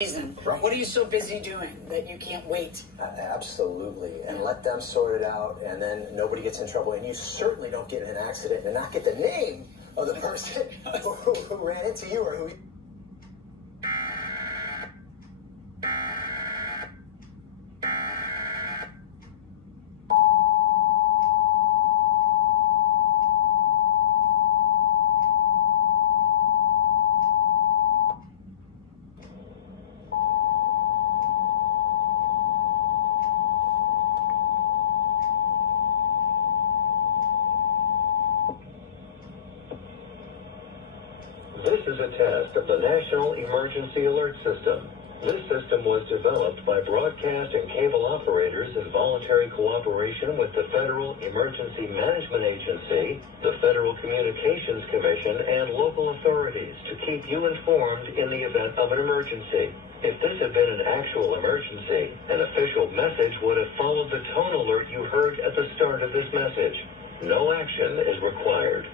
Reason. Right. What are you so busy doing that you can't wait? Absolutely. And let them sort it out, and then nobody gets in trouble. And you certainly don't get in an accident and not get the name of the person who ran into you or who... This is a test of the National Emergency Alert System. This system was developed by broadcast and cable operators in voluntary cooperation with the Federal Emergency Management Agency, the Federal Communications Commission, and local authorities to keep you informed in the event of an emergency. If this had been an actual emergency, an official message would have followed the tone alert you heard at the start of this message. No action is required.